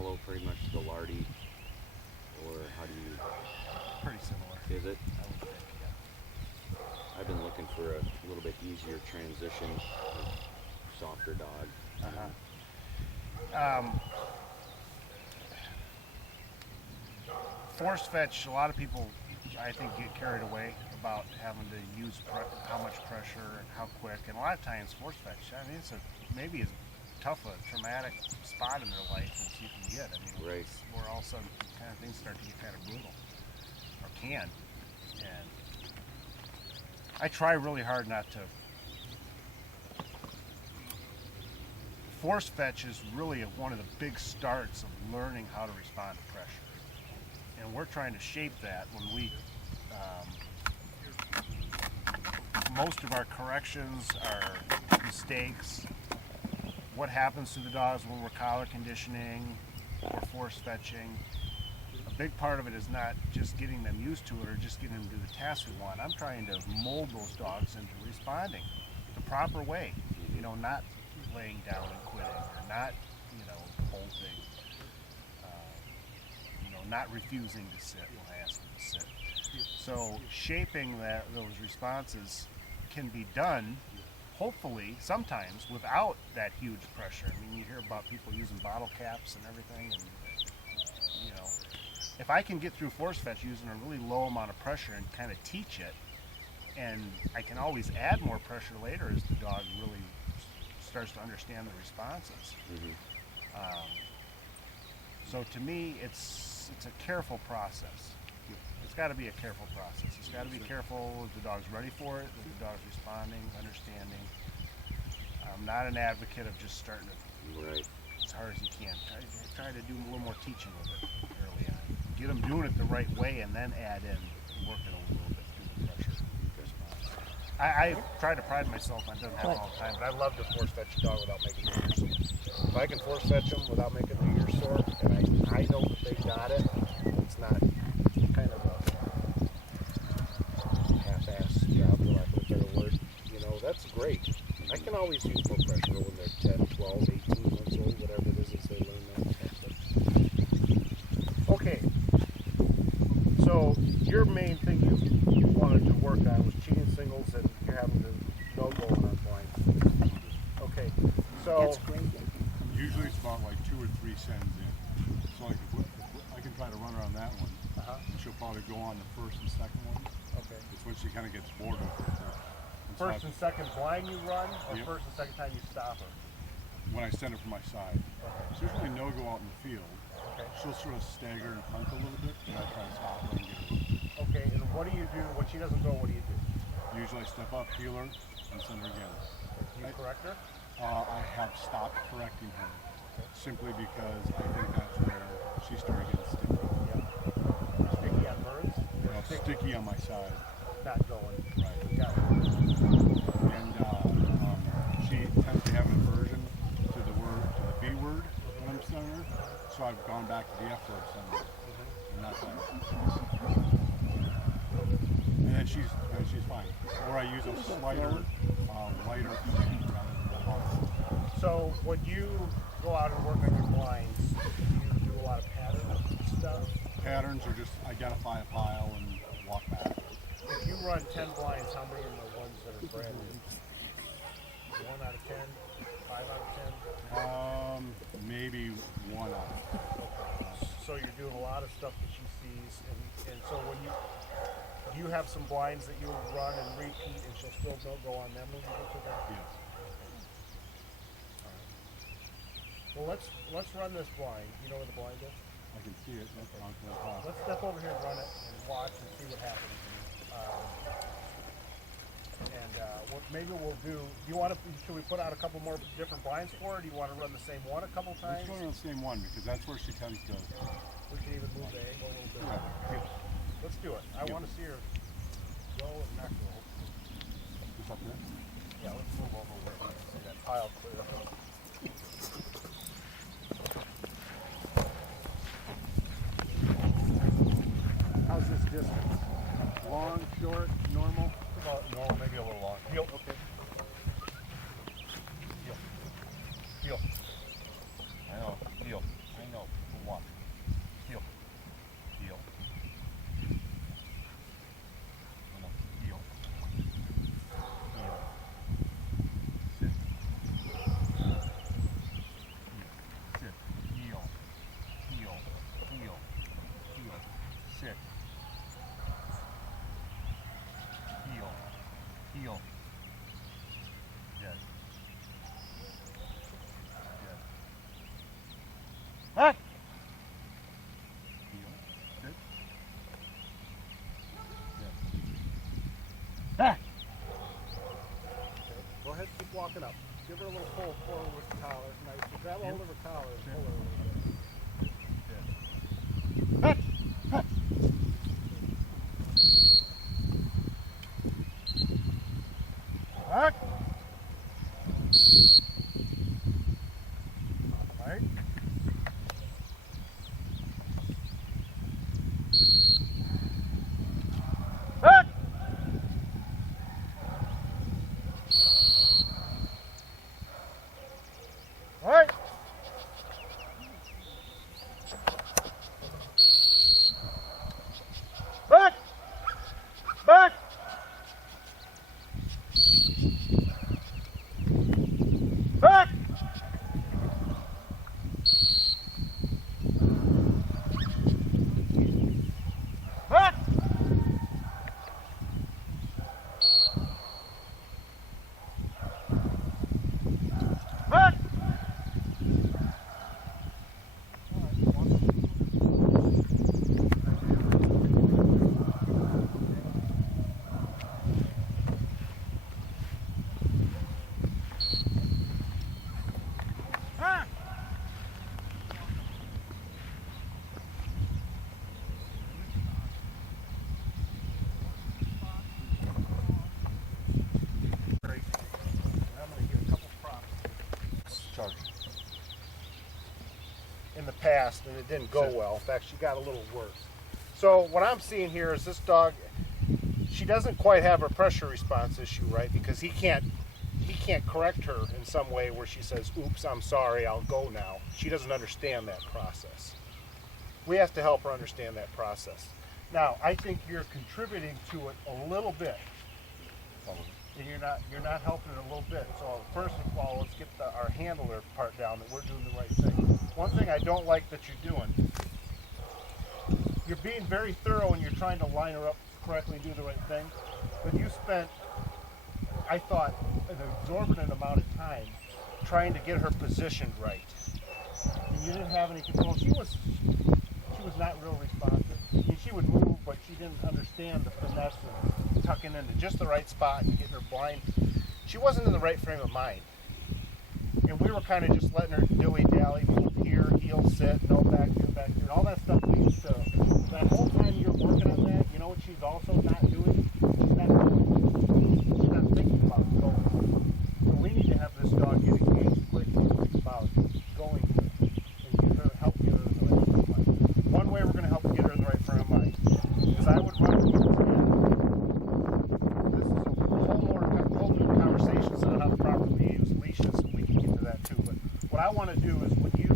follow pretty much the lardy, or how do you? Pretty similar. Is it? I would think, yeah. I've been looking for a little bit easier transition, softer dog. Um, Force fetch, a lot of people, I think, get carried away about having to use how much pressure and how quick. And a lot of times, force fetch, I mean, it's maybe as tough a traumatic spot in their life as you can get. I mean, Right. where all of a sudden kind of things start to get kind of brutal, or can. And I try really hard not to. Force fetch is really one of the big starts of learning how to respond to pressure. And we're trying to shape that when we, most of our corrections, our mistakes, what happens to the dogs when we're collar conditioning or force fetching. A big part of it is not just getting them used to it or just getting them to do the tasks we want. I'm trying to mold those dogs into responding the proper way, you know, not laying down and quitting, or not, you know, bolting, you know, not refusing to sit when I ask them to sit. So shaping those responses can be done, hopefully, sometimes without that huge pressure. I mean, you hear about people using bottle caps and everything, and, you know, if I can get through force fetch using a really low amount of pressure and kind of teach it, and I can always add more pressure later as the dog really starts to understand the responses. So to me, it's a careful process. It's got to be a careful process. It's got to be careful if the dog's ready for it, if the dog's responding, understanding. I'm not an advocate of just starting it Right. as hard as you can. Try to do a little more teaching with it early on. Get them doing it the right way, and then add in working a little bit through the pressure response. I try to pride myself on doing that all the time, but I love to force fetch a dog without making the ears sore. If I can force fetch them without making the ears sore, and I know that they got it, it's not kind of a half-assed job, for lack of a better word. You know, that's great. I can always use more pressure when they're 10, 12, 18 months old, whatever it is as they learn that stuff. Okay, so your main thing you wanted to work on was cheating singles, and you're having to no-go on blinds. Okay, so That's great. Usually it's about like 2 or 3 sends in. So like if I can try to run her on that one. She'll probably go on the first and second one. okay. It's when she kind of gets bored with it. First and second blind you run, or Yep. first and second time you stop her? When I send her from my side. So usually no go out in the field. Okay. She'll sort of stagger and hunt a little bit, and I try to stop her and get her. Okay, and what do you do when she doesn't go? What do you do? Usually I step up, heel her, and send her again. Do you correct her? I have stopped correcting her simply because I think that's where she started getting sticky. Yeah. Sticky on birds? Sticky on my side. Not going. Right. Got it. And she tends to have an aversion to the B word when I'm sending her, so I've gone back to the F word sending her, and that's that. And then she's fine. Or I use a slighter, lighter command rather than the harsh. So when you go out and work on your blinds, you do a lot of pattern stuff. Patterns are just identify a pile and walk back. If you run 10 blinds, how many are the ones that are brand new? 1 out of 10? 5 out of 10? Maybe 1 out. So you're doing a lot of stuff that she sees, and so when you have some blinds that you'll run and repeat, and she'll still go on them when you get to that. Yes. Well, let's run this blind. You know where the blind is? I can see it. That's on the top. Let's step over here and run it and watch and see what happens. What maybe we'll do. Do you want to? Should we put out a couple more different blinds for her? Do you want to run the same one a couple times? Let's go on the same one because that's where she tends to. We can even move the angle a little bit. Yeah. Let's do it. I want to see her go and not go. Just up there. Yeah, let's move over where we can see that pile clear. How's this distance? Long, short, normal? About normal, maybe a little long. Heel. Okay. Heel. Heel. I know. Heel. I know. going to pull forward with the collar. Nice. Grab a hold of her collar and pull her. Back. Right. Back. Right. Back. Back. Back. Back. Back. Ah. Great. I'm going to get a couple props. Charge. In the past, and it didn't go well. In fact, she got a little worse. So what I'm seeing here is this dog, she doesn't quite have her pressure response issue right, because he can't correct her in some way where she says, oops, I'm sorry, I'll go now. She doesn't understand that process. We have to help her understand that process. Now, I think you're contributing to it a little bit. And you're not helping it a little bit. So first of all, let's get our handler part down, that we're doing the right thing. One thing I don't like that you're doing, you're being very thorough and you're trying to line her up correctly and do the right thing, but you spent, I thought, an exorbitant amount of time trying to get her positioned right. And you didn't have any control. She was not real responsive. I mean, she would move, but she didn't understand the finesse of tucking into just the right spot and getting her blind. She wasn't in the right frame of mind. And we were kind of just letting her dilly-dally, move here, heel, sit, no, back here, and all that stuff leads to, that whole time you're working on that, you know what she's also not doing? She's not going. She's not thinking about going. So we need to have this dog get engaged quickly about going and help get her in the right frame of mind. One way we're going to help get her in the right frame of mind is I would run her. This is a whole new conversation on how to properly use leashes, and we can get to that too. But what I want to do is when you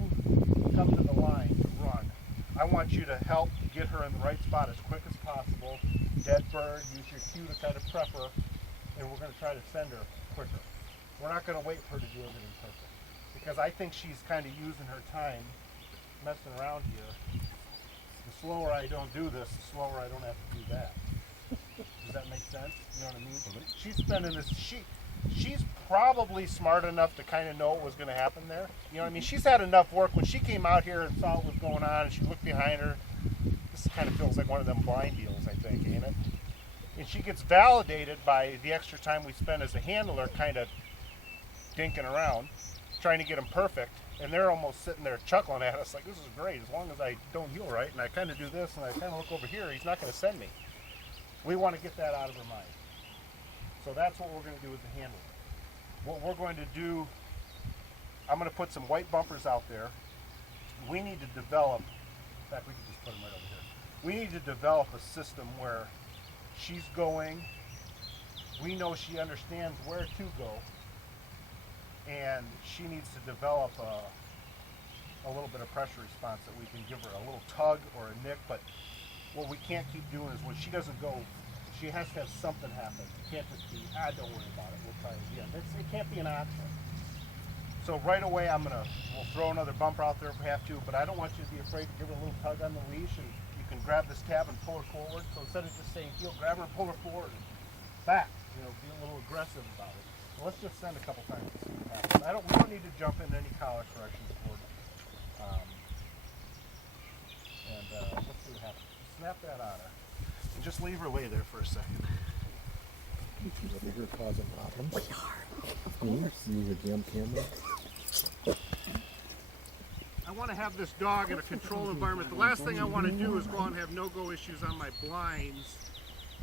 come to the line to run, I want you to help get her in the right spot as quick as possible. Dead bird, use your cue to kind of prep her, and we're going to try to send her quicker. We're not going to wait for her to do everything perfect, because I think she's kind of using her time messing around here. The slower I don't do this, the slower I don't have to do that. Does that make sense? You know what I mean? She's spending this, she's probably smart enough to kind of know what was going to happen there. You know what I mean? She's had enough work. When she came out here and saw what was going on and she looked behind her, this kind of feels like one of them blind deals, I think, ain't it? And she gets validated by the extra time we spend as a handler kind of dinking around, trying to get them perfect. And they're almost sitting there chuckling at us like, this is great. As long as I don't heel right and I kind of do this and I kind of look over here, he's not going to send me. We want to get that out of her mind. So that's what we're going to do as a handler. What we're going to do, I'm going to put some white bumpers out there. We need to develop, in fact, we can just put them right over here. We need to develop a system where she's going, we know she understands where to go, and she needs to develop a little bit of pressure response that we can give her a little tug or a nick. But what we can't keep doing is when she doesn't go, she has to have something happen. It can't just be, don't worry about it, we'll try it again. It can't be an option. So right away we'll throw another bumper out there if we have to, but I don't want you to be afraid to give her a little tug on the leash, and you can grab this tab and pull her forward. So instead of just saying heel, grab her and pull her forward and back, be a little aggressive about it. So let's just send a couple times to see what happens. We don't need to jump into any collar corrections for it. Let's see what happens. Snap that out of her. And just leave her lay there for a second. Over here causing problems. We are. Of course. Use a damn camera. I want to have this dog in a controlled environment. The last thing I want to do is go out and have no-go issues on my blinds,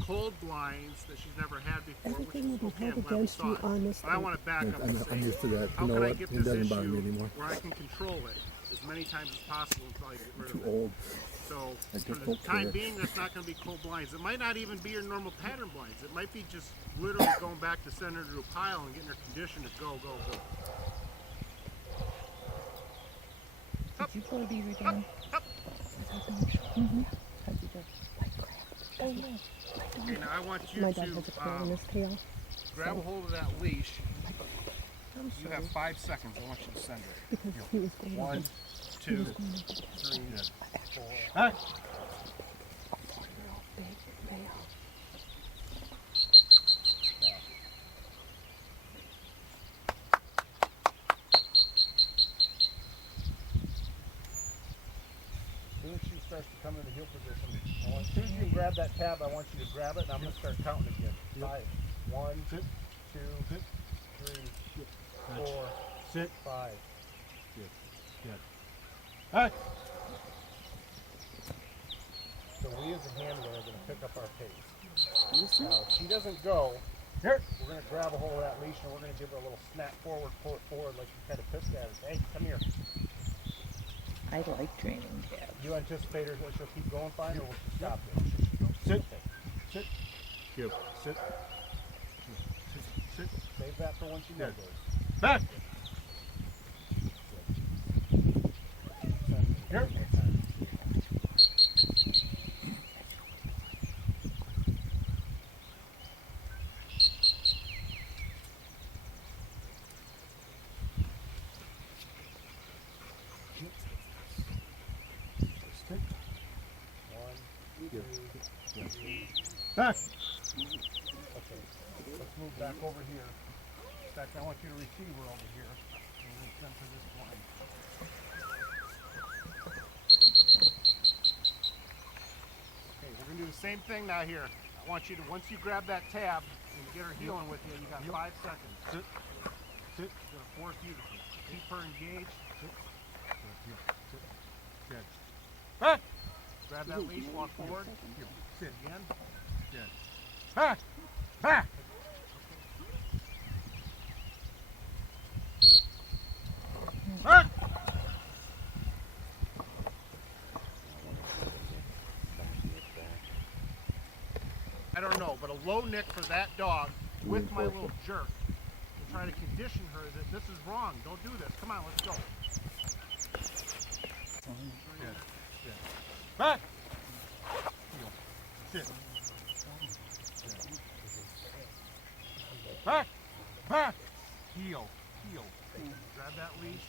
cold blinds that she's never had before, which Everything is will be okay, held I'm glad we against saw you it. on this But I want to back up and say, I'm used to that. how You know can I what? get It this doesn't bother me issue anymore. where I can control it as many times as possible until I get rid Too of it? old. So I for just the don't time care. being, that's not going to be cold blinds. It might not even be your normal pattern blinds. It might be just literally going back to send her to a pile and getting her conditioned to go, go, go. Did you pull a beaver down? Up. Mm-hmm. How'd you do? Like crap. Oh no. Okay, now I want you My dog to has a claw in his tail. grab a hold of that leash. I'm You sorry. have 5 seconds. I want you to send her. Because he was going to 1, he 2, was going to 3, 4. They're all big. They are. As soon as she starts to come in the heel position, as soon as you can grab that tab, I want you to grab it, and I'm going to start counting again. 5, 1, 2, 3, 4, Sit. 5. Good. Good. Hey. So we as a handler are going to pick up our pace. Now, if she doesn't go, Here. we're going to grab a hold of that leash and we're going to give her a little snap forward, pull it forward like you kind of pissed at us. Hey, come here. I like training tabs. You anticipate her that she'll keep going fine or will she stop there? Sit. Sit. Give. Sit. Sit. Save that for when she Yeah. goes. Back. Here. Stick. 1, 2, Back. okay. Let's move back over here. In fact, I want you to receive her over here. And we'll send to this point. Okay, we're going to do the same thing now here. I want you to, once you grab that tab and get her heeling with you, you got 5 seconds. Sit. Sit. It's going to force you to keep her engaged. Good. Back. Grab that leash, walk forward. Sit. Again. Good. Back. Back. Back. I don't know, but a low nick for that dog with my little jerk to try to condition her that this is wrong. Don't do this. Come on, let's go. Good. Good. Back. Heel. Sit. Good. Back. Back. Heel. Heel. Grab that leash.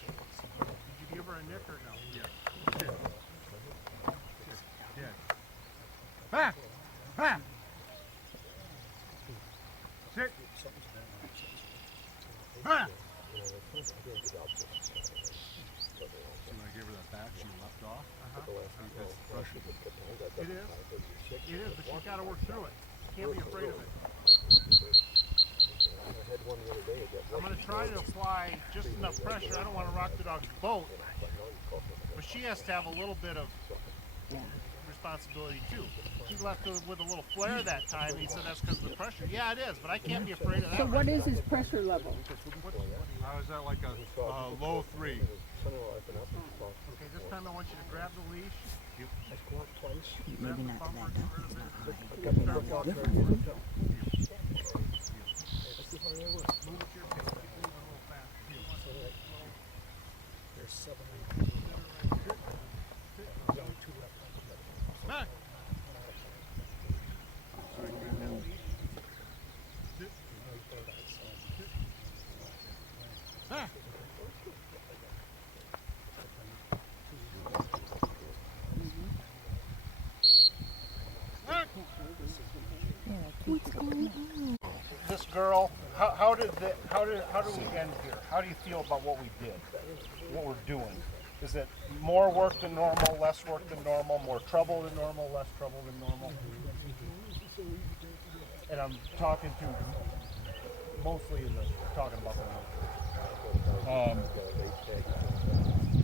Did you give her a nick or no? Yeah. Sit. Sit. Dead. Back. Back. Sit. Back. So when I gave her that back, she left off. It is. It is, but she's got to work through it. She can't be afraid of it. I'm going to try to apply just enough pressure. I don't want to rock the dog's boat, but she has to have a little bit of responsibility too. He left with a little flare that time, and he said that's because of the pressure. Yeah, it is, but I can't be afraid of that. So what is his pressure level? I was at like a low 3. Okay, this time I want you to grab the leash. Maybe not to that dog. Start walking forward. Move at your pace. Move a little faster. Back. Back. Back. What's going on? This girl, how do we end here? How do you feel about what we did? What we're doing? Is it more work than normal, less work than normal, more trouble than normal, less trouble than normal? and I'm talking to mostly talking about the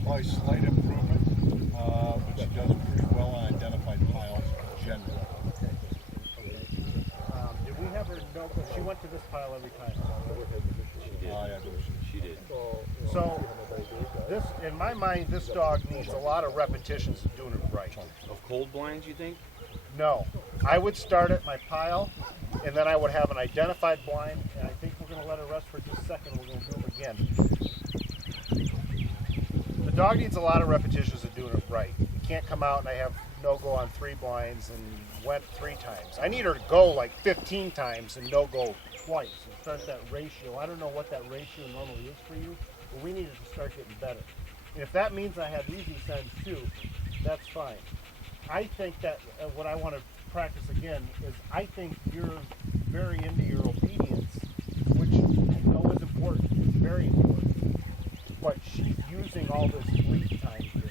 Probably slight improvement, but she does pretty well on identified piles generally. Did we have her no? She went to this pile every time. She did. Yeah, I believe She did. So this, in my mind, this dog needs a lot of repetitions of doing it right. Of cold blinds, you think? No, I would start at my pile, and then I would have an identified blind, and I think we're going to let her rest for just a second. We're going to do them again. The dog needs a lot of repetitions of doing it right. You can't come out and I have no-go on 3 blinds and went 3 times. I need her to go like 15 times and no-go twice and start that ratio. I don't know what that ratio normally is for you, but we need it to start getting better. And if that means I have easy sends too, that's fine. I think that what I want to practice again is I think you're very into your obedience, which I know is important, it's very important, but she's using all this bleed time here,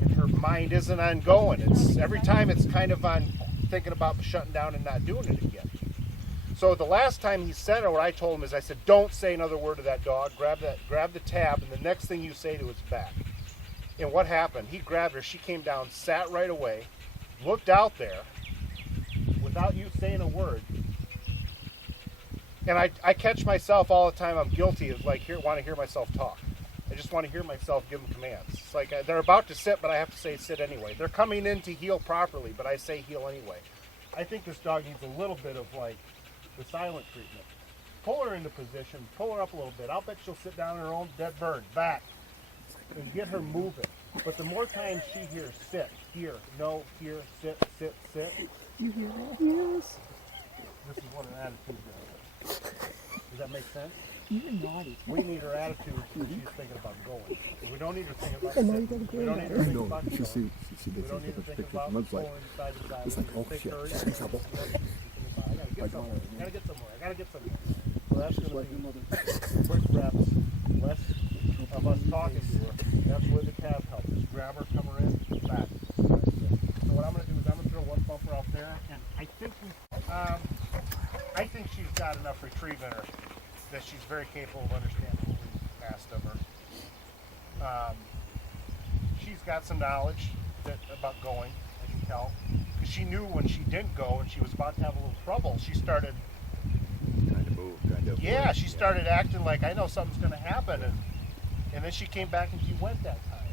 and her mind isn't on going. It's every time it's kind of on thinking about shutting down and not doing it again. So the last time he sent her, what I told him is I said, don't say another word to that dog, grab the tab, and the next thing you say to its back. And what happened? He grabbed her, she came down, sat right away, looked out there, without you saying a word. And I catch myself all the time, I'm guilty of want to hear myself talk. I just want to hear myself give them commands. It's like they're about to sit, but I have to say sit anyway. They're coming in to heel properly, but I say heel anyway. I think this dog needs a little bit of the silent treatment. Pull her into position, pull her up a little bit. I'll bet she'll sit down on her own dead bird, back, and get her moving. But the more times she hears sit, here, no, here, sit, sit, sit. You hear that? Yes. This is what an attitude does. Does that make sense? You're naughty. We need her attitude when she's thinking about going. We don't need her thinking about And now you sitting. gotta We go don't need her there. thinking No, about you should going. see We this don't need to is think picture. about Looks like going side to side. it's We like, need to oh think shit, her- she's in trouble. I gotta get somewhere. I gotta get somewhere. I gotta get somewhere. So that's Just gonna like your be mother. quick reps, less of us talking to her. That's where the tab helps. Just grab her, come her in, back. So what I'm gonna do is I'm gonna throw one bumper out there, and I think she's got enough retrieve in her that she's very capable of understanding what we asked of her. She's got some knowledge about going, I can tell. Because she knew when she didn't go and she was about to have a little trouble, she started, Kind of move, kind of. yeah, she started acting like, I know something's going to happen. And then she came back and she went that time.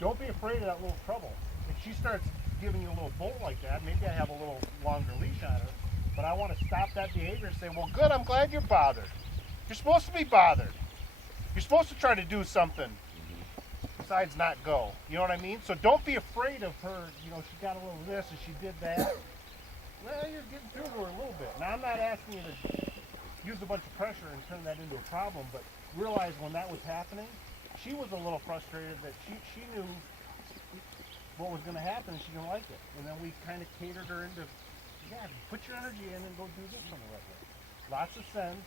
Don't be afraid of that little trouble. If she starts giving you a little bolt like that, maybe I have a little longer leash on her. But I want to stop that behavior and say, well, good, I'm glad you're bothered. You're supposed to be bothered. You're supposed to try to do something besides not go. You know what I mean? So don't be afraid of her. You know, she got a little this and she did that. Well, you're getting through to her a little bit. Now, I'm not asking you to use a bunch of pressure and turn that into a problem, but realize when that was happening, she was a little frustrated that she knew what was going to happen and she didn't like it. And then we kind of catered her into, yeah, put your energy in and go do this on the right way. Lots of sends.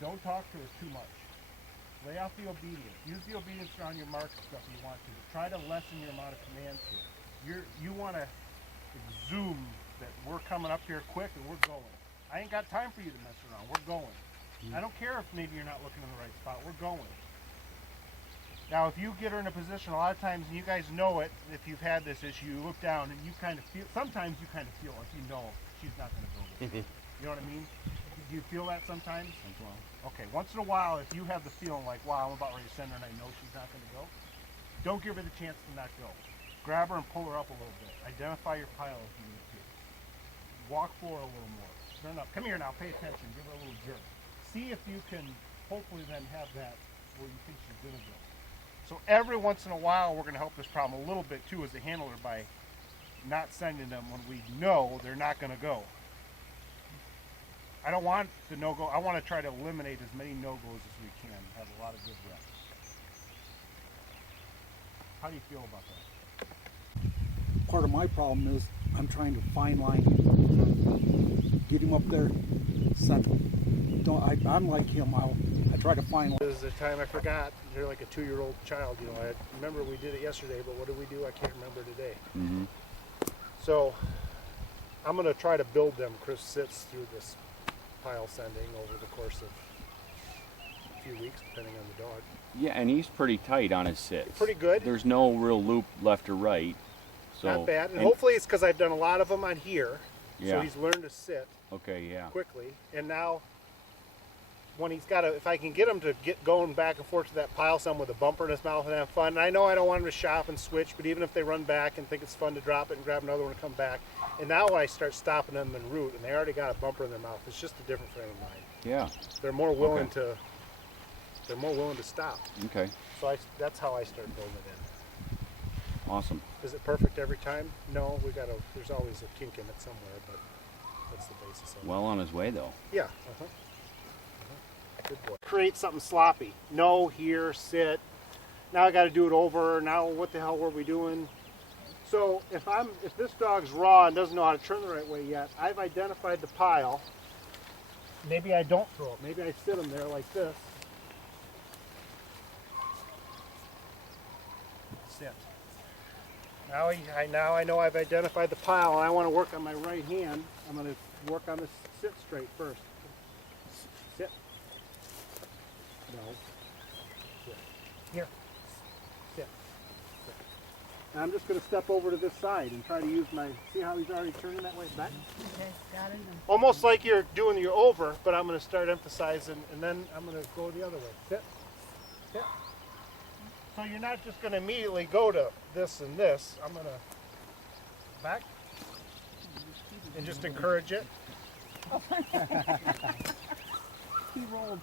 Don't talk to her too much. Lay out the obedience. Use the obedience on your mark stuff you want to. Try to lessen your amount of commands here. You want to exhume that we're coming up here quick and we're going. I ain't got time for you to mess around. We're going. I don't care if maybe you're not looking in the right spot. We're going. Now, if you get her in a position, a lot of times, and you guys know it, if you've had this issue, you look down and you kind of feel, sometimes you kind of feel like you know she's not going to go this way. You know what I mean? Do you feel that sometimes? Okay, once in a while, if you have the feeling like, wow, I'm about ready to send her and I know she's not going to go, don't give her the chance to not go. Grab her and pull her up a little bit. Identify your pile if you need to. Walk floor a little more. Turn up. Come here now, pay attention. Give her a little jerk. See if you can hopefully then have that where you think she's going to go. So every once in a while, we're going to help this problem a little bit too as a handler by not sending them when we know they're not going to go. I don't want the no-go. I want to try to eliminate as many no-goes as we can. Have a lot of good reps. How do you feel about that? Part of my problem is I'm trying to fine line him. Get him up there, send him. I'm like him. I try to fine line. This is the time I forgot. You're like a 2-year-old child. You know, I remember we did it yesterday, but what did we do? I can't remember today. Mm-hmm. So I'm going to try to build them Chris sits through this pile sending over the course of a few weeks, depending on the dog. Yeah, and he's pretty tight on his sits. Pretty good. There's no real loop left or right. So, Not bad. And hopefully it's because I've done a lot of them on here. So Yeah. he's learned to sit Okay, yeah. quickly. And now, when he's got if I can get him to get going back and forth to that pile some with a bumper in his mouth and have fun. And I know I don't want him to shop and switch, but even if they run back and think it's fun to drop it and grab another one and come back. And now when I start stopping them en route and they already got a bumper in their mouth, it's just a different frame of mind. Yeah. They're more willing to stop. Okay. So that's how I start building it in. Awesome. Is it perfect every time? No, there's always a kink in it somewhere, but that's the basis of it. Well on his way though. Yeah. Good boy. Create something sloppy. No, here, sit. Now I got to do it over. Now what the hell were we doing? So if this dog's raw and doesn't know how to turn the right way yet, I've identified the pile. Maybe I don't throw it. Maybe I sit him there like this. Sit. Now I know I've identified the pile and I want to work on my right hand. I'm going to work on this sit straight first. Sit. No. Sit. Here. Sit. Sit. And I'm just going to step over to this side and try to use see how he's already turning that way back? Okay, got it. Almost like you're doing your over, but I'm going to start emphasizing and then I'm going to go the other way. Sit. Sit. So you're not just going to immediately go to this and this. I'm going to back and just encourage it. He rolled.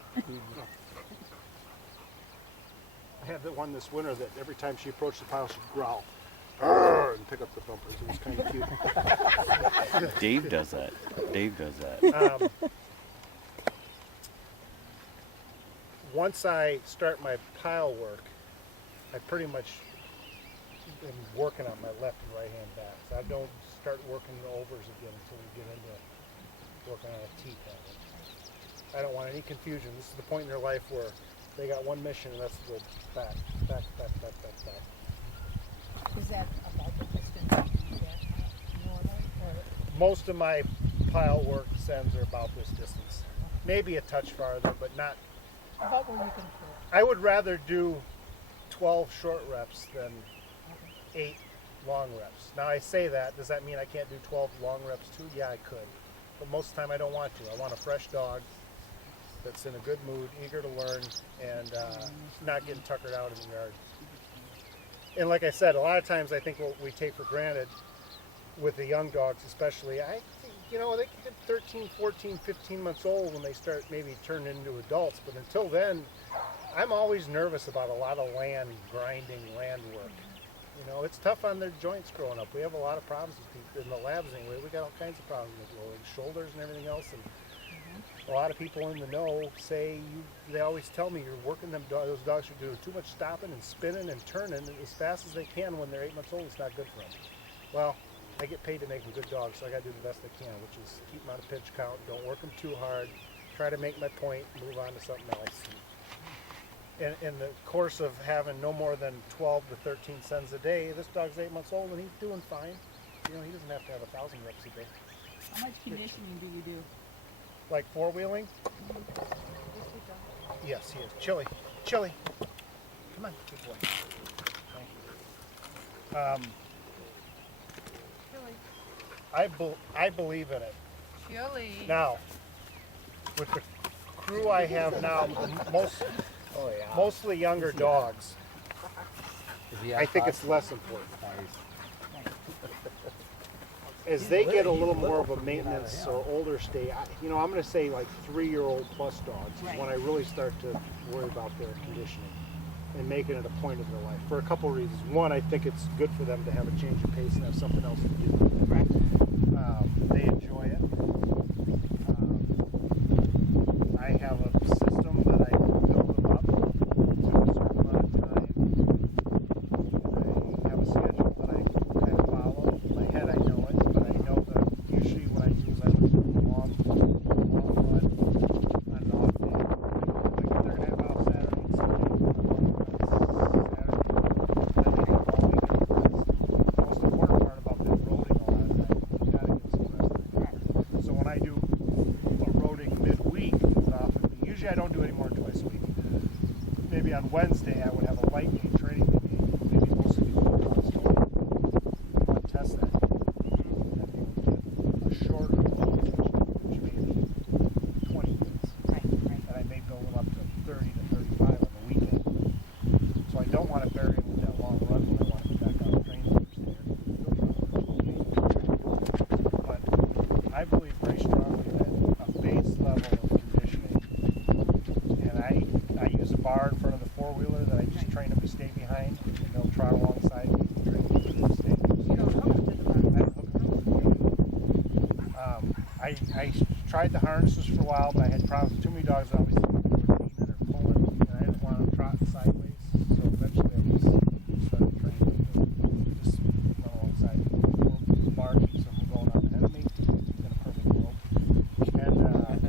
I had the one this winter that every time she approached the pile, she'd growl "Arr!" and pick up the bumpers. It was kind of cute. Dave does that. Once I start my pile work, I pretty much am working on my left and right hand backs. I don't start working the overs again until we get into working on a T pattern. I don't want any confusion. This is the point in their life where they got one mission, and that's to go back, back, back, back, back, back. Is that about the distance you do that normally? Or Most of my pile work sends are about this distance. Maybe a touch farther, but not. about where you can throw it? I would rather do 12 short reps than 8 long reps. Now I say that, does that mean I can't do 12 long reps too? Yeah, I could. But most of the time I don't want to. I want a fresh dog that's in a good mood, eager to learn, and not getting tuckered out in the yard. And like I said, a lot of times I think what we take for granted with the young dogs especially, I think, they can get 13, 14, 15 months old when they start maybe turning into adults. But until then, I'm always nervous about a lot of grinding land work. It's tough on their joints growing up. We have a lot of problems with people in the labs anyway. We got all kinds of problems with shoulders and everything else. And a lot of people in the know say they always tell me you're working those dogs are doing too much stopping and spinning and turning as fast as they can when they're 8 months old. It's not good for them. Well, I get paid to make them good dogs, so I got to do the best I can, which is keep them on a pinch count, don't work them too hard, try to make my point, move on to something else. In the course of having no more than 12 to 13 sends a day, this dog's 8 months old and he's doing fine. He doesn't have to have 1,000 reps a day. How much conditioning do you do? Like four-wheeling? Yes, he is. Chili. Come on, good boy. Thank you. I believe in it. Chili. Now, with the crew I have now, mostly younger dogs, I think it's less important. As they get a little more of a maintenance or older stage, I'm going to say like 3-year-old plus dogs is when I really start to worry about their conditioning and making it a point of their life for a couple of reasons. One, I think it's good for them to have a change of pace and have something else to do. Right. They enjoy it. I have a system that I build them up to a certain amount of time. I have a schedule that I kind of follow. In my head I know it, but I know that usually what I do is I look at a long run on an off day. Like if they're going to have off Saturday and Sunday, Saturday, then they have all weekend. That's the most important part about them rolling a lot of time. You got to give them some rest. behind, and they'll trot alongside me and train me to the state. You don't hook them to the barn. I don't hook them. I tried the harnesses for a while, but I had problems with too many dogs always feeding or pulling, and I didn't want them trotting sideways. So eventually I just started training them to just run alongside me. The barn keeps them from going on ahead of me in a perfect world.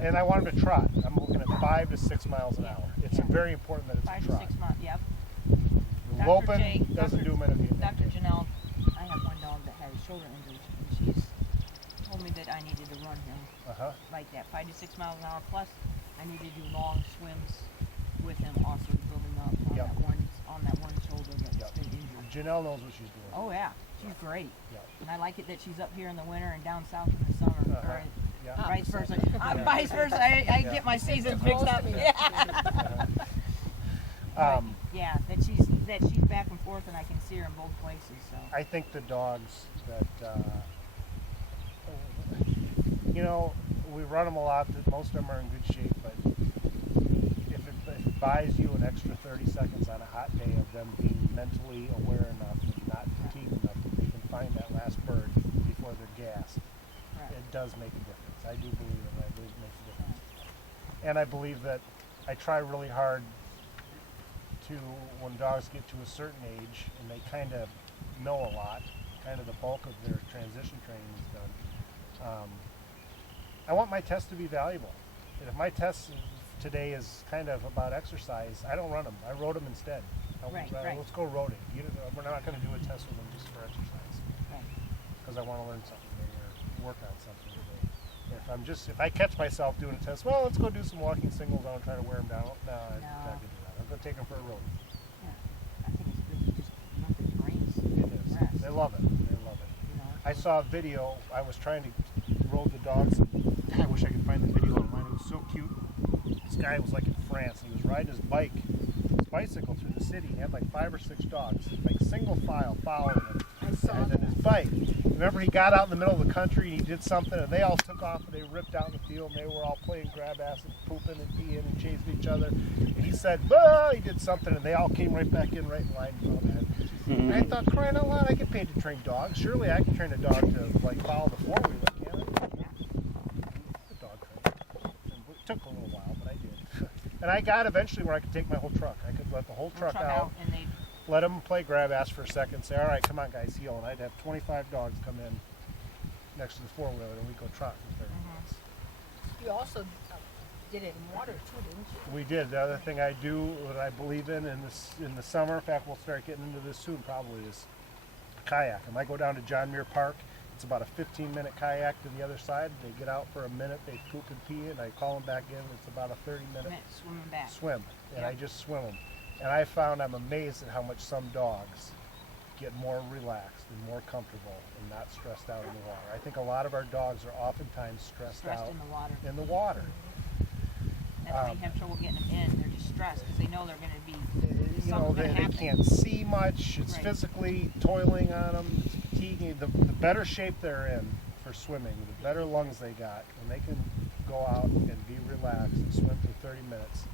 And I want them to trot. I'm looking at 5 to 6 miles an hour. It's very important that it's 5 a to trot. 6 months. Yep. The loping doesn't do them any good. Dr. Janelle, I have one dog that has shoulder injuries, and she's told me that I needed to run him like that, 5 to 6 miles an hour. Plus, I need to do long swims with him, also to build him up on that one shoulder that's been injured. Janelle knows what she's doing. Oh yeah, she's great. Yep. And I like it that she's up here in the winter and down south in the summer, or Yeah. vice versa. Vice versa. I get my seasons mixed up. Yeah. Yeah, that she's back and forth, and I can see her in both places. So I think the dogs that we run them a lot. That most of them are in good shape, but if it buys you an extra 30 seconds on a hot day of them being mentally aware enough and not fatigued enough that they can find that last bird before they're gassed, it does make a difference. I do believe it. I believe it makes a difference, and I believe that I try really hard to, when dogs get to a certain age and they kind of know a lot, kind of the bulk of their transition training is done, I want my test to be valuable. And if my test today is kind of about exercise, I don't run them. I road them instead. Let's go roading. We're not going to do a test with them just for exercise, because I want to learn something today or work on something today. If I catch myself doing a test, well, let's go do some walking singles. I want to try to wear them down. No, I'm not going to do that. I'll go take them for a road. I think it's good to just let the brains It is. rest. They love it. They love it. I saw a video. I was trying to road the dogs. I wish I could find the video online. It was so cute. This guy was like in France. He was riding his bicycle through the city. He had like 5 or 6 dogs, like single file following him. And then his bike. Remember, he got out in the middle of the country and he did something, and they all took off and they ripped out in the field, and they were all playing grab ass and pooping and peeing and chasing each other. And he said, "Bah!" He did something, and they all came right back in, right in line. Oh, man. And I thought, crying out loud, I get paid to train dogs. Surely I can train a dog to like follow the 4-wheeler, can't I? The dog trainer. It took a little while, but I did. And I got eventually where I could take my whole truck. I could let the whole truck out, and they let them play grab ass for a second, say, all right, come on, guys, heel. And I'd have 25 dogs come in next to the 4-wheeler, and we'd go trot for 30 minutes. You also did it in water too, didn't you? We did. The other thing I do, that I believe in the summer, in fact, we'll start getting into this soon probably, is kayaking. I go down to John Muir Park. It's about a 15-minute kayak to the other side. They get out for a minute, they poop and pee, and I call them back in. It's about a 30-minute swimming back. swim, and I just swim them. And I found I'm amazed at how much some dogs get more relaxed and more comfortable and not stressed out in the water. I think a lot of our dogs are oftentimes stressed out in the water. That's why you have trouble getting them in. They're just stressed because they know they're going to be. They can't see much. It's physically toiling on them. It's fatiguing. The better shape they're in for swimming, the better lungs they got, and they can go out and be relaxed and swim for 30 minutes.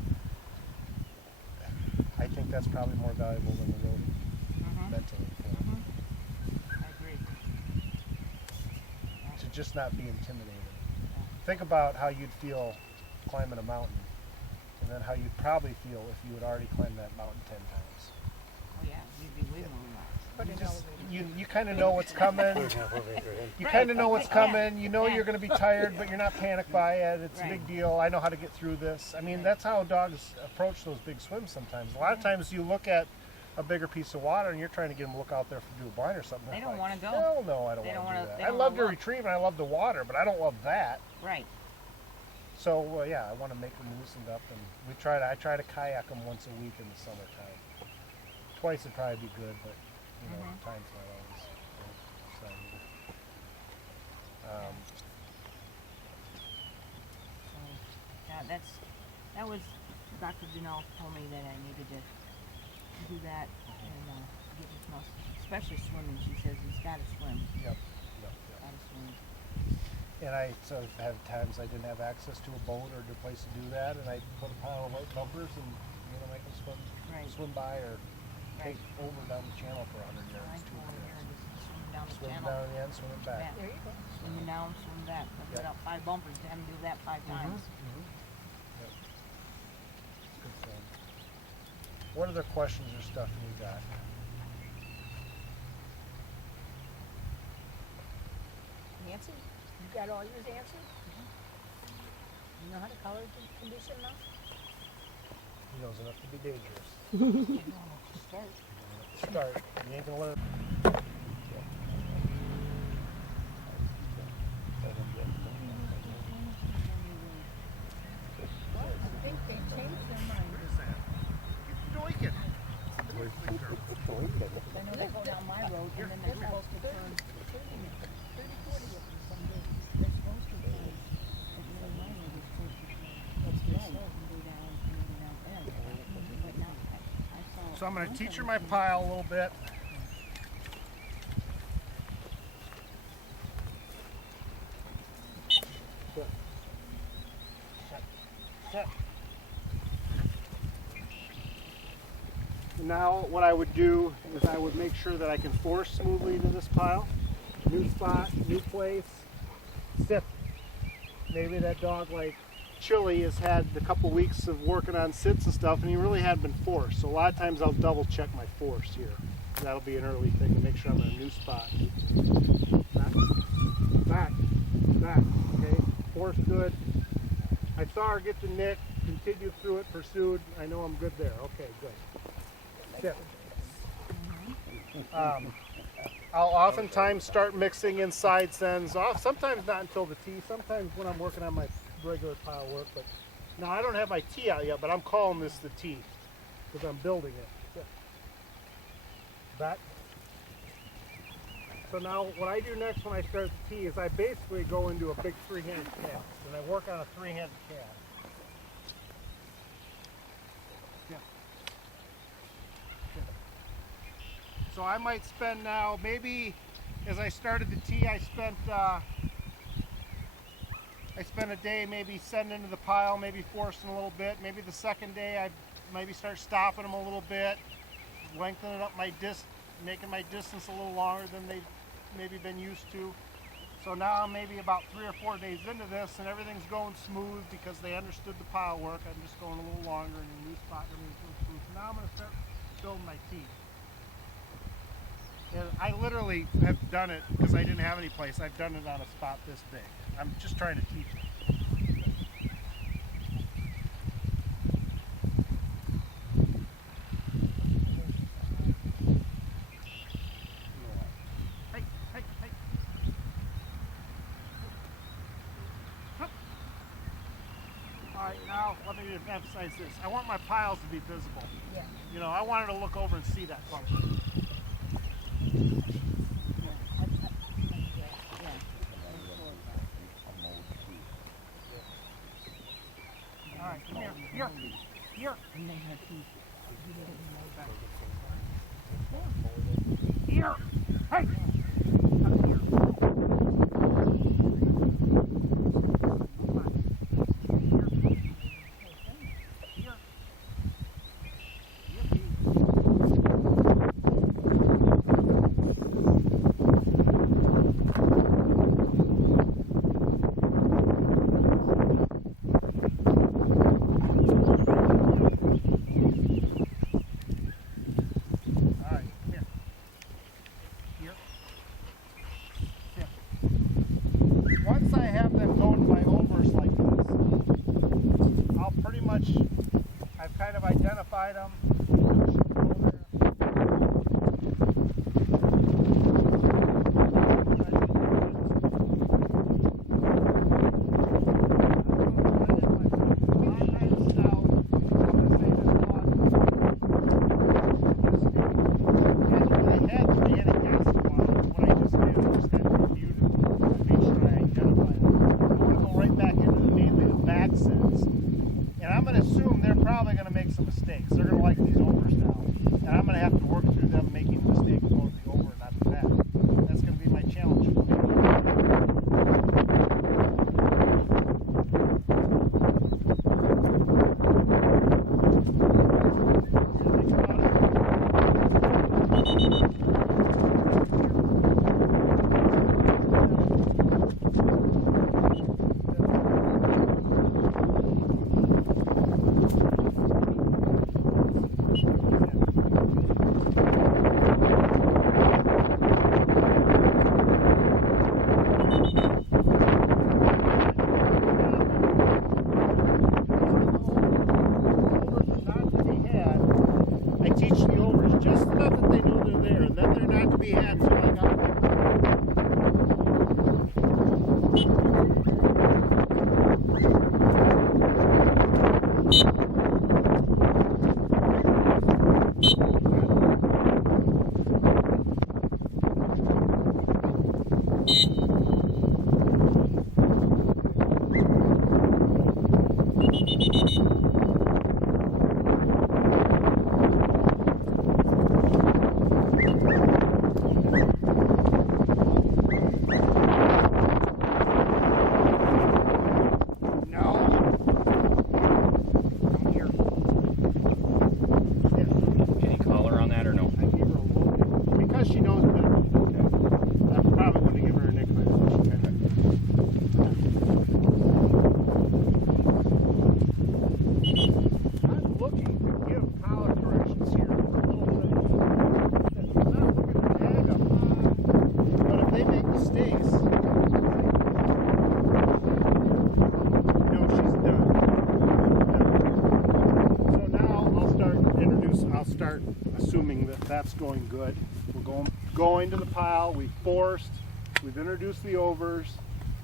I think that's probably more valuable than the road mentally. I agree. To just not be intimidated. Think about how you'd feel climbing a mountain, and then how you'd probably feel if you had already climbed that mountain 10 times. Oh yeah, you'd be way more relaxed. You kind of know what's coming. You kind of know what's coming. You know you're going to be tired, but you're not panicked by it. It's a big deal. I know how to get through this. I mean, that's how dogs approach those big swims sometimes. A lot of times you look at a bigger piece of water and you're trying to get them to look out there for do a blind or something. They don't want to go. Hell no, I don't want to do that. I love to retrieve and I love the water, but I don't love that. Right. So I want to make them loosened up, and I try to kayak them once a week in the summertime. Twice would probably be good, but time's not always exciting. That was Dr. Janelle told me that I needed to do that and get his muscles, especially swimming. She says he's got to swim. Yep. Got to swim. And I sort of had times I didn't have access to a boat or a place to do that, and I put a pile of white bumpers and make them swim by or take over down the channel for 100 I yards. go over here and just swim down the Swim channel. down the end, swim it back. Back. There you go. Swim down, swim back. I put Yeah. out 5 bumpers to have him do that 5 times. Yep. It's good fun. What other questions or stuff do we got? Nancy, you got all yours answered? You know how to color the condition now? He knows enough to be dangerous. Start. Start. You ain't gonna let it. I think they changed their mind. Doikin. I know they go down my road and then they're supposed to turn. 30, 40 of them some days. They're supposed to turn. But you know, my road is supposed to turn. That's right. And go down there. But now, I saw. So I'm going to teach her my pile a little bit. Set. Now what I would do is I would make sure that I can force smoothly into this pile. New spot, new place, sit. Maybe that dog like Chili has had a couple weeks of working on sits and stuff and he really hadn't been forced. So a lot of times I'll double check my force here. That'll be an early thing to make sure I'm in a new spot. Back, back, okay? Force good. I saw her get the nick, continued through it, pursued. I know I'm good there. Okay, good. Sit. I'll oftentimes start mixing in side sends off. Sometimes not until the tee. Sometimes when I'm working on my regular pile work. But now I don't have my tee out yet, but I'm calling this the tee because I'm building it. Sit. Back. So now what I do next when I start the tee is I basically go into a big three-handed cast and I work on a three-handed cast. Yeah. Yeah. So I might spend now, maybe as I started the tee, I spent a day maybe setting into the pile, maybe forcing a little bit. Maybe the second day I maybe start stopping them a little bit, lengthening up my making my distance a little longer than they've maybe been used to. So now I'm maybe about 3 or 4 days into this and everything's going smooth because they understood the pile work. I'm just going a little longer in a new spot. Everything's going smooth. So now I'm going to start building my tee. And I literally have done it because I didn't have any place. I've done it on a spot this big. I'm just trying to teach it. Hey, hey, hey. Hup. All right, now let me emphasize this. I want my piles to be visible. Yeah. You know, I wanted to look over and see that function. All right, come here, here, here. Here, hey, come here. Come on. Here, here. Yippee. All right, come here. Here. Here. Once I have them going to my overs like this, I'll pretty much, I've kind of identified them. And I'm going to assume they're probably going to make some mistakes. They're going to like these overs now. And I'm going to have to work through them making mistakes going to the over and not the back. That's going to be my challenge. That's going good. We're going to the pile. We've introduced the overs.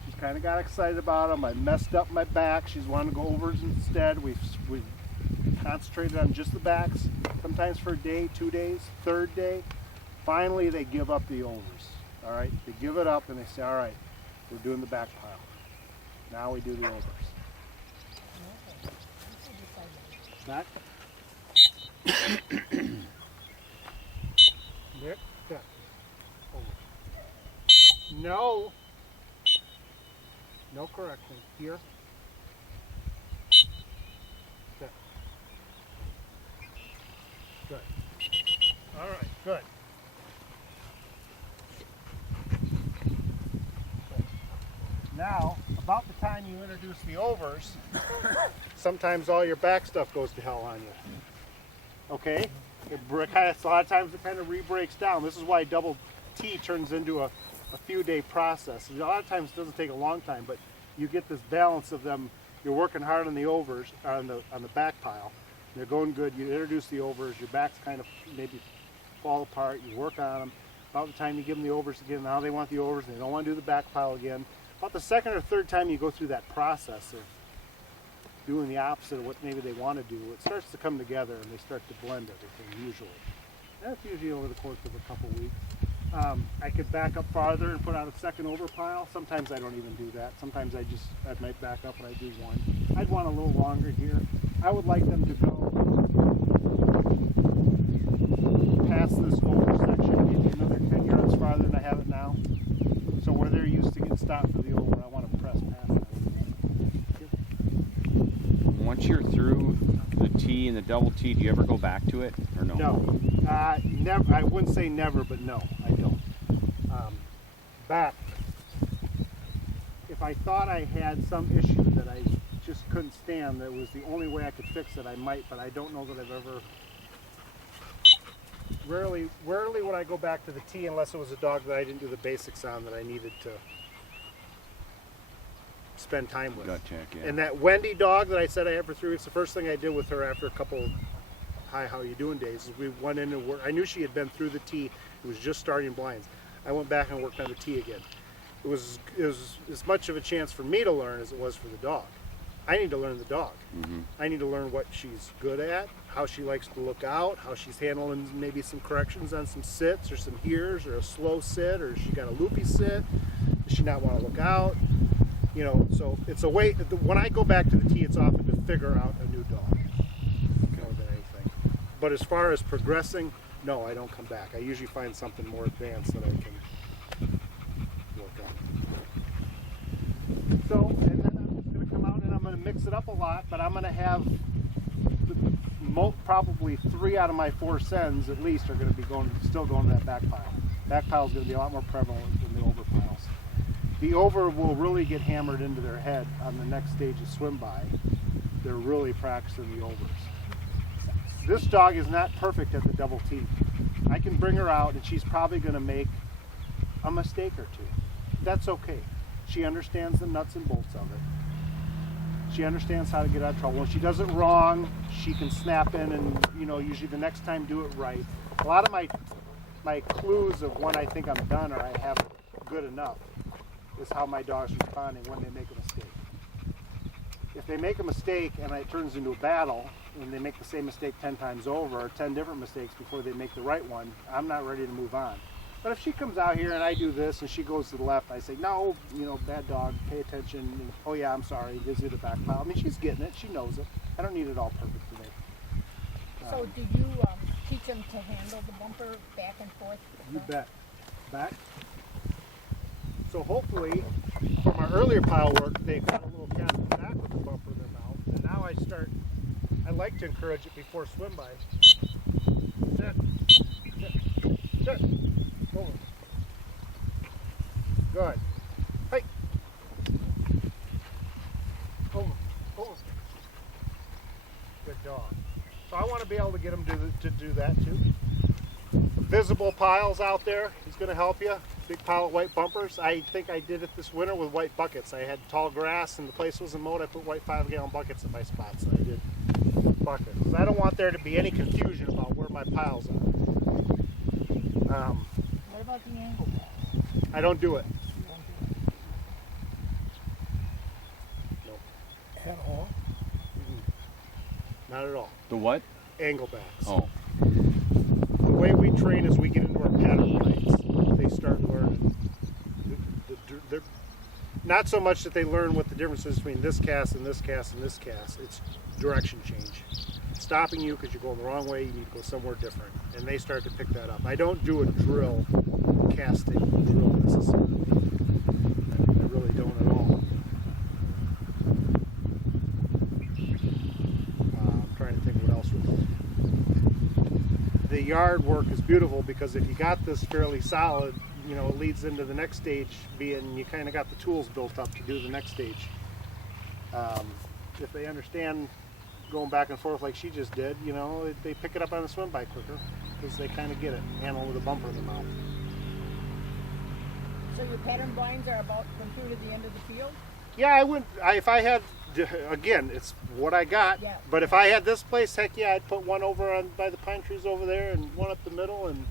She's kind of got excited about them. I messed up my back. She's wanting to go overs instead. We've concentrated on just the backs, sometimes for a day, 2 days, third day. Finally, they give up the overs. All right, they give it up and they say, all right, we're doing the back pile. Now we do the overs. Back. There. There. Over. No. No correction. Here. There. Good. All right, good. Now, about the time you introduce the overs, sometimes all your back stuff goes to hell on you. Okay? A lot of times it kind of re-breaks down. This is why double T turns into a few-day process. A lot of times it doesn't take a long time, but you get this balance of them. You're working hard on the overs, on the back pile. They're going good. You introduce the overs. Your backs kind of maybe fall apart. You work on them. About the time you give them the overs again, now they want the overs. They don't want to do the back pile again. About the second or third time you go through that process of doing the opposite of what maybe they want to do, it starts to come together and they start to blend everything usually. That's usually over the course of a couple weeks. I could back up farther and put out a second over pile. Sometimes I don't even do that. Sometimes I might back up and I do one. I'd want a little longer here. I would like them to go past this over section, maybe another 10 yards farther than I have it now. So where they're used to get stopped for the over, I want to press past that. Once you're through the T and the double T, do you ever go back to it or no? No, never. I wouldn't say never, but no, I don't. Back. If I thought I had some issue that I just couldn't stand, that was the only way I could fix it, I might, but I don't know that I've ever. Rarely would I go back to the T unless it was a dog that I didn't do the basics on that I needed to spend time with. Gut check, yeah. And that Wendy dog that I said I had for 3 weeks, the first thing I did with her after a couple hi, how you doing days is we went in and worked. I knew she had been through the T. It was just starting blinds. I went back and worked on the T again. It was as much of a chance for me to learn as it was for the dog. I need to learn the dog. Mm-hmm. I need to learn what she's good at, how she likes to look out, how she's handling maybe some corrections on some sits or some heres or a slow sit, or she got a loopy sit. Does she not want to look out? You know, so it's a way. When I go back to the T, it's often to figure out a new dog more than anything. But as far as progressing, no, I don't come back. I usually find something more advanced that I can work on. So, and then I'm just going to come out and I'm going to mix it up a lot, but I'm going to have probably 3 out of my 4 sends at least are going to be still going to that back pile. Back pile is going to be a lot more prevalent than the over piles. The over will really get hammered into their head on the next stage of swim by. They're really practicing the overs. This dog is not perfect at the double T. I can bring her out and she's probably going to make a mistake or two. That's okay. She understands the nuts and bolts of it. She understands how to get out of trouble. When she does it wrong, she can snap in and, you know, usually the next time do it right. A lot of my clues of when I think I'm done or I have it good enough is how my dog's responding when they make a mistake. If they make a mistake and it turns into a battle and they make the same mistake 10 times over or 10 different mistakes before they make the right one, I'm not ready to move on. But if she comes out here and I do this and she goes to the left, I say, no, you know, bad dog, pay attention. And, oh yeah, I'm sorry, gives you the back pile. I mean, she's getting it, she knows it. I don't need it all perfect today. So did you teach them to handle the bumper back and forth? You bet. Back. So hopefully, from our earlier pile work, they've got a little cat in the back with the bumper in their mouth. And now I like to encourage it before swim by. Sit. Sit. Sit. Over. Good. Hey. Over. Over. Good dog. So I want to be able to get them to do that too. Visible piles out there is going to help you. Big pile of white bumpers. I think I did it this winter with white buckets. I had tall grass and the place wasn't mowed. I put white 5-gallon buckets at my spots. And I did buckets. I don't want there to be any confusion about where my piles are. What about the angle backs? I don't do it. At all? Not at all. The what? Angle backs. Oh. The way we train is we get into our pattern lines. They start learning. Not so much that they learn what the difference is between this cast and this cast and this cast. It's direction change. Stopping you because you're going the wrong way, you need to go somewhere different. And they start to pick that up. I don't do a drill, casting drill necessarily. I really don't at all. I'm trying to think what else would. The yard work is beautiful because if you got this fairly solid, you know, it leads into the next stage being you kind of got the tools built up to do the next stage. If they understand going back and forth like she just did, you know, they pick it up on the swim bike quicker because they kind of get it, handle with a bumper in the mouth. So your pattern blinds are about from through to the end of the field? Yeah, I wouldn't. If I had, again, it's what I got. Yeah. But if I had this place, heck yeah, I'd put one over on by the pine trees over there and one up the middle, and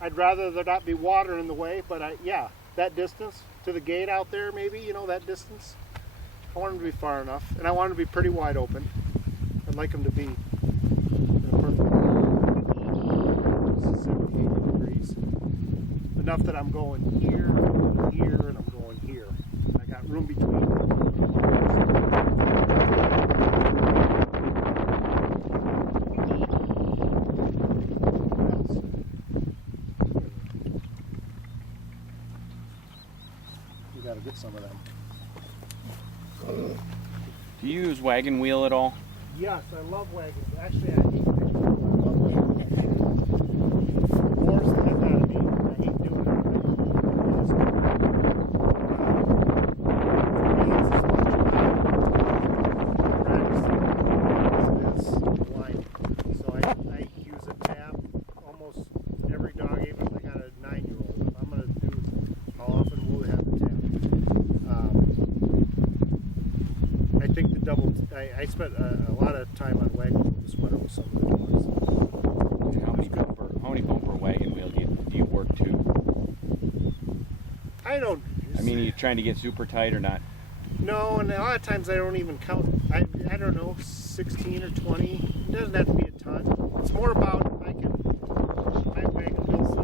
I'd rather there not be water in the way. But yeah, that distance to the gate out there, maybe, you know, that distance. I want them to be far enough, and I want them to be pretty wide open. I'd like them to be in a perfect 70, 80 degrees. Enough that I'm going here, and I'm going here. I got room between. You gotta get some of them. Do you use wagon wheel at all? Yes, I love wagons. Actually, I hate wagons. I love wagons. Force the heck out of me. I hate doing it. So I use a tab almost every dog, even if I got a 9-year-old. If I'm going to do, how often will they have the tab? I think the double, I spent a lot of time on wagon wheel this winter with some of the dogs. How many bumper wagon wheel do you work to? I don't. I mean, are you trying to get super tight or not? No, and a lot of times I don't even count. I don't know, 16 or 20. It doesn't have to be a ton. It's more about if I can. My wagon wheel, so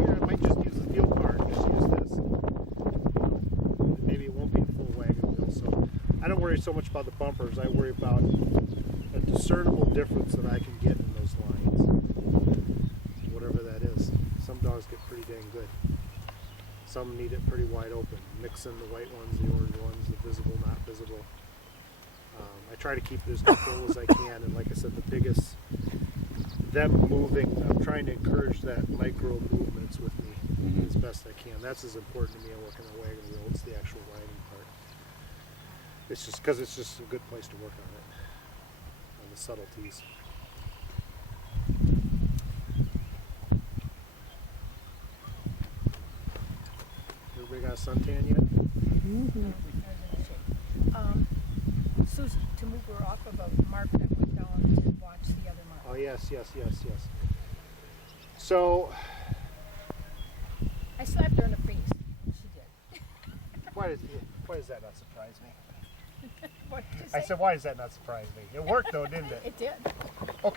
here I might just use the field car and just use this. Maybe it won't be a full wagon wheel, so I don't worry so much about the bumpers. I worry about a discernible difference that I can get in those lines, whatever that is. Some dogs get pretty dang good. Some need it pretty wide open, mixing the white ones, the orange ones, the visible, not visible. I try to keep it as controlled as I can, and like I said, the biggest, them moving, I'm trying to encourage that micro movements with me as best I can. That's as important to me in working on wagon wheel. It's the actual riding part. It's just because it's just a good place to work on it, on the subtleties. Everybody got a suntan yet? Susan, to move her off of a mark that went down to watch the other mark. Oh yes. So I slapped her in the face. She did. why does that not surprise me? What did you I say? said, why does that not surprise me? It worked though, didn't it? It did. Okay.